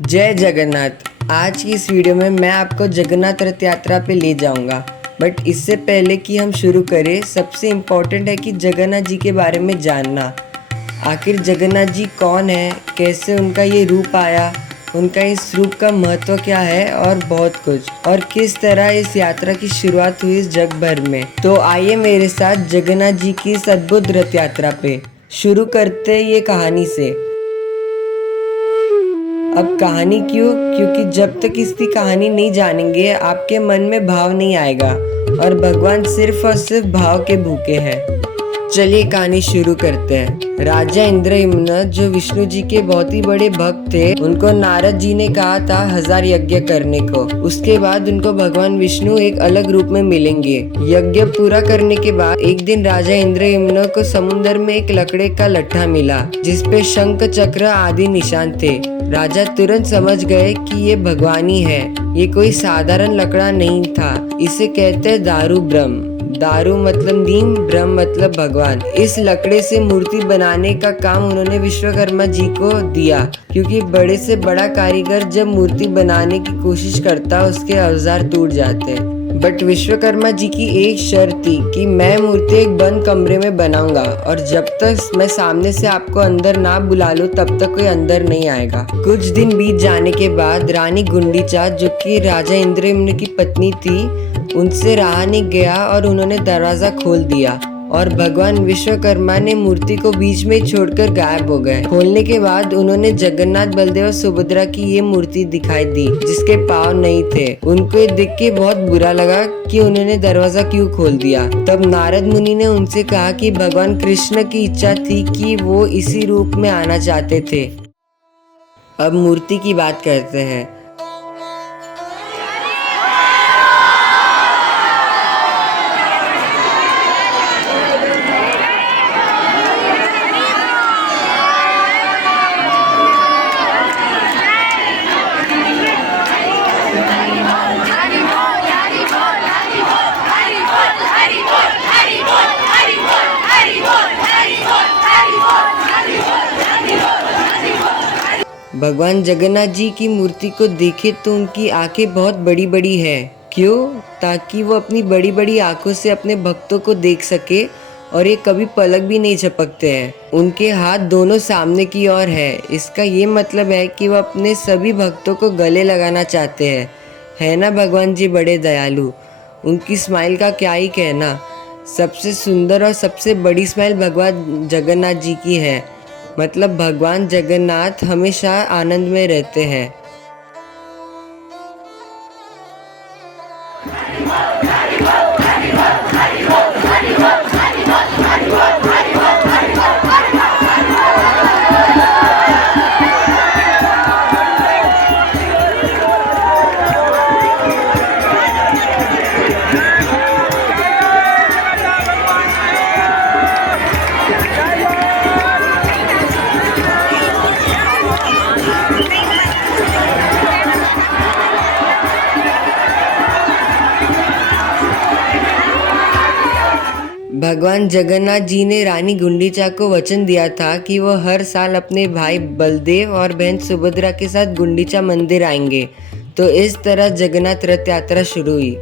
जय जगन्नाथ। आज की इस वीडियो में मैं आपको जगन्नाथ रथ यात्रा पे ले जाऊंगा। बट इससे पहले कि हम शुरू करें, सबसे इम्पोर्टेंट है कि जगन्नाथ जी के बारे में जानना। आखिर जगन्नाथ जी कौन है, कैसे उनका ये रूप आया, उनका इस रूप का महत्व क्या है और बहुत कुछ, और किस तरह इस यात्रा की शुरुआत हुई इस जग भर में। तो आइए मेरे साथ जगन्नाथ जी की इस अद्भुत रथ यात्रा पे। शुरू करते ये कहानी से। अब कहानी क्यों? क्योंकि जब तक इसकी कहानी नहीं जानेंगे आपके मन में भाव नहीं आएगा, और भगवान सिर्फ और सिर्फ भाव के भूखे हैं। चलिए कहानी शुरू करते हैं। राजा इंद्रद्युम्न, जो विष्णु जी के बहुत ही बड़े भक्त थे, उनको नारद जी ने कहा था 1000 यज्ञ करने को। उसके बाद उनको भगवान विष्णु एक अलग रूप में मिलेंगे। यज्ञ पूरा करने के बाद एक दिन राजा इंद्रद्युम्न को समुद्र में एक लकड़े का लट्ठा मिला, जिसपे शंख चक्र आदि निशान थे। राजा तुरंत समझ गए कि ये भगवान ही है। ये कोई साधारण लकड़ा नहीं था। इसे कहते हैं दारू ब्रह्म। दारू मतलब नीम, ब्रह्म मतलब भगवान। इस लकड़े से मूर्ति बनाने का काम उन्होंने विश्वकर्मा जी को दिया, क्योंकि बड़े से बड़ा कारीगर जब मूर्ति बनाने की कोशिश करता उसके औजार टूट जाते। बट विश्वकर्मा जी की एक शर्त थी कि मैं मूर्ति एक बंद कमरे में बनाऊंगा, और जब तक मैं सामने से आपको अंदर ना बुला लूं तब तक कोई अंदर नहीं आएगा। कुछ दिन बीत जाने के बाद रानी गुंडीचा, जो कि राजा इंद्रद्युम्न की पत्नी थी, उनसे रहा नहीं गया और उन्होंने दरवाजा खोल दिया, और भगवान विश्वकर्मा ने मूर्ति को बीच में छोड़कर गायब हो गए। खोलने के बाद उन्होंने जगन्नाथ, बलदेव और सुभद्रा की ये मूर्ति दिखाई दी, जिसके पाँव नहीं थे। उनको ये देख के बहुत बुरा लगा कि उन्होंने दरवाजा क्यों खोल दिया। तब नारद मुनि ने उनसे कहा कि भगवान कृष्ण की इच्छा थी कि वो इसी रूप में आना चाहते थे। अब मूर्ति की बात करते हैं। भगवान जगन्नाथ जी की मूर्ति को देखे तो उनकी आंखें बहुत बड़ी बड़ी है। क्यों? ताकि वो अपनी बड़ी बड़ी आंखों से अपने भक्तों को देख सके, और ये कभी पलक भी नहीं झपकते हैं। उनके हाथ दोनों सामने की ओर है। इसका ये मतलब है कि वो अपने सभी भक्तों को गले लगाना चाहते हैं। है ना भगवान जी बड़े दयालु। उनकी स्माइल का क्या ही कहना। सबसे सुंदर और सबसे बड़ी स्माइल भगवान जगन्नाथ जी की है। मतलब भगवान जगन्नाथ हमेशा आनंद में रहते हैं। भगवान जगन्नाथ जी ने रानी गुंडीचा को वचन दिया था कि वो हर साल अपने भाई बलदेव और बहन सुभद्रा के साथ गुंडीचा मंदिर आएंगे। तो इस तरह जगन्नाथ रथ यात्रा शुरू हुई।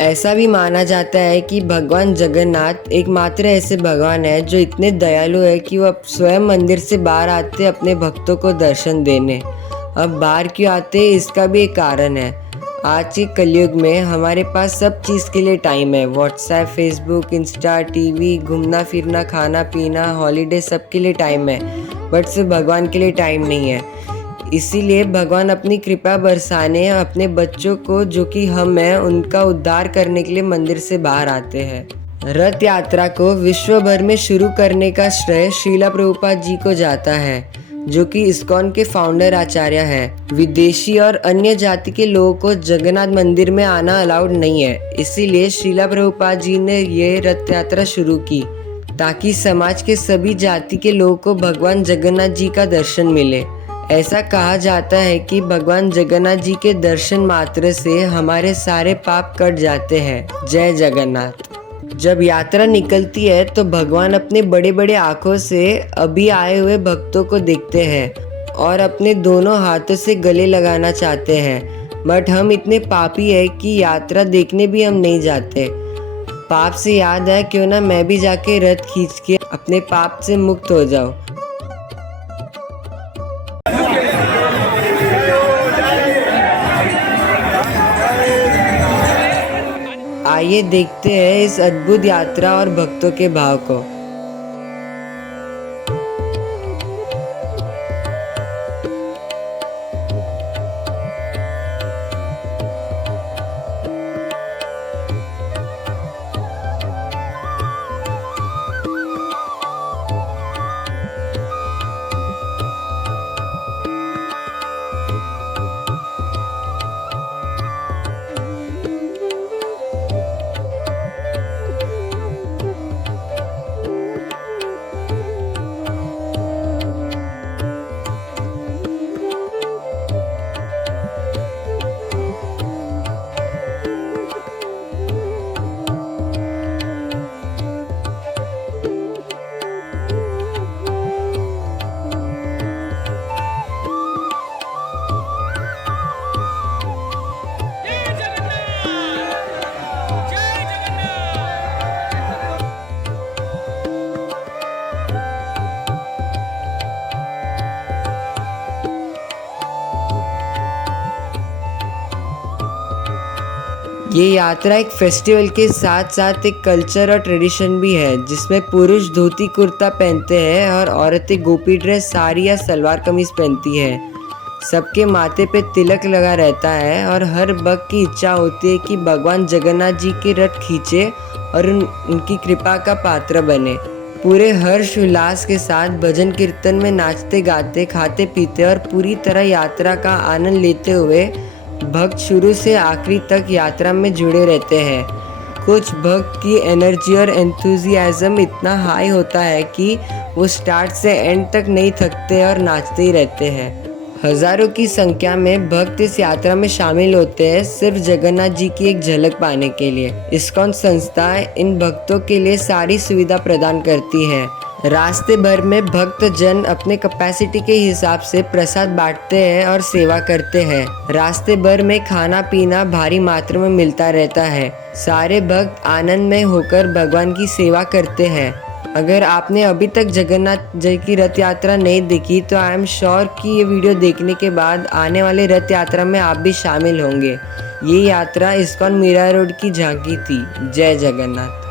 ऐसा भी माना जाता है कि भगवान जगन्नाथ एकमात्र ऐसे भगवान है जो इतने दयालु है कि वो स्वयं मंदिर से बाहर आते अपने भक्तों को दर्शन देने। अब बाहर क्यों आते, इसका भी एक कारण है। आज के कलयुग में हमारे पास सब चीज़ के लिए टाइम है। व्हाट्सएप, फेसबुक, इंस्टा, टीवी, घूमना फिरना, खाना पीना, हॉलीडे, सब के लिए टाइम है। बट सिर्फ भगवान के लिए टाइम नहीं है। इसीलिए भगवान अपनी कृपा बरसाने अपने बच्चों को, जो कि हम हैं, उनका उद्धार करने के लिए मंदिर से बाहर आते हैं। रथ यात्रा को विश्व भर में शुरू करने का श्रेय श्रीला प्रभुपाद जी को जाता है, जो कि इस्कॉन के फाउंडर आचार्य हैं। विदेशी और अन्य जाति के लोगों को जगन्नाथ मंदिर में आना अलाउड नहीं है। इसीलिए श्रीला प्रभुपाद जी ने ये रथ यात्रा शुरू की, ताकि समाज के सभी जाति के लोगों को भगवान जगन्नाथ जी का दर्शन मिले। ऐसा कहा जाता है कि भगवान जगन्नाथ जी के दर्शन मात्र से हमारे सारे पाप कट जाते हैं। जय जगन्नाथ। जब यात्रा निकलती है तो भगवान अपने बड़े बड़े आंखों से अभी आए हुए भक्तों को देखते हैं और अपने दोनों हाथों से गले लगाना चाहते हैं, बट हम इतने पापी है कि यात्रा देखने भी हम नहीं जाते। पाप से याद है, क्यों ना मैं भी जाके रथ खींच के अपने पाप से मुक्त हो जाऊं। आइए देखते हैं इस अद्भुत यात्रा और भक्तों के भाव को। ये यात्रा एक फेस्टिवल के साथ साथ एक कल्चर और ट्रेडिशन भी है, जिसमें पुरुष धोती कुर्ता पहनते हैं और औरतें गोपी ड्रेस, साड़ी या सलवार कमीज पहनती है। सबके माथे पे तिलक लगा रहता है और हर भक्त की इच्छा होती है कि भगवान जगन्नाथ जी के रथ खींचे और उनकी कृपा का पात्र बने। पूरे हर्ष उल्लास के साथ भजन कीर्तन में नाचते गाते, खाते पीते और पूरी तरह यात्रा का आनंद लेते हुए भक्त शुरू से आखिरी तक यात्रा में जुड़े रहते हैं। कुछ भक्त की एनर्जी और एंथुजियाज्म इतना हाई होता है कि वो स्टार्ट से एंड तक नहीं थकते और नाचते ही रहते हैं। हजारों की संख्या में भक्त इस यात्रा में शामिल होते हैं सिर्फ जगन्नाथ जी की एक झलक पाने के लिए। इस्कॉन संस्था इन भक्तों के लिए सारी सुविधा प्रदान करती है। रास्ते भर में भक्त जन अपने कैपेसिटी के हिसाब से प्रसाद बांटते हैं और सेवा करते हैं। रास्ते भर में खाना पीना भारी मात्रा में मिलता रहता है। सारे भक्त आनंद में होकर भगवान की सेवा करते हैं। अगर आपने अभी तक जगन्नाथ जी की रथ यात्रा नहीं देखी तो आई एम श्योर कि ये वीडियो देखने के बाद आने वाले रथ यात्रा में आप भी शामिल होंगे। ये यात्रा इस्कॉन मीरा रोड की झांकी थी। जय जगन्नाथ।